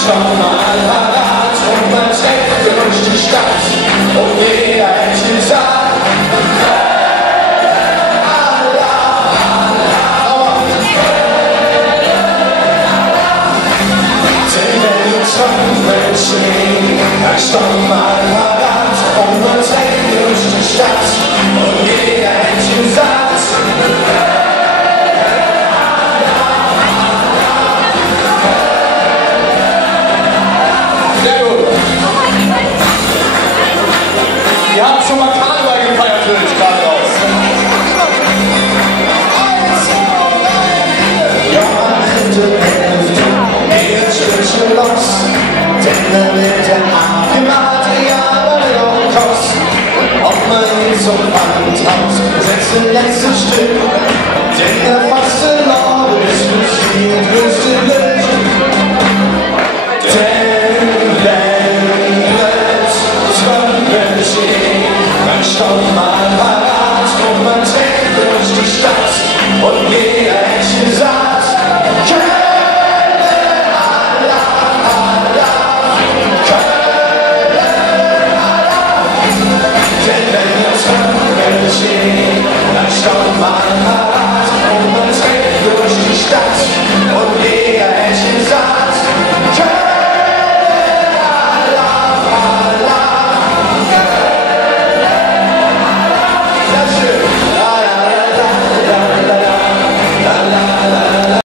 schon mal parat und man trägt durch die Stadt und jeder hätte sagt, ich stand mal parat und man trägt durch die Stadt und jeder hätte gesagt, sehr gut. Ihr habt schon mal Karneval gefeiert, höre ich gerade raus. Ja, jetzt ist schon los, denn da wird der Arm gemacht, ja, aber auch Kost. Ob man ihn zum Pfandhaus setzt, ein letztes Stück, denn der Fastenlaube ist für die größte Welt. Denn wenn es 12 steht, dann schaut mal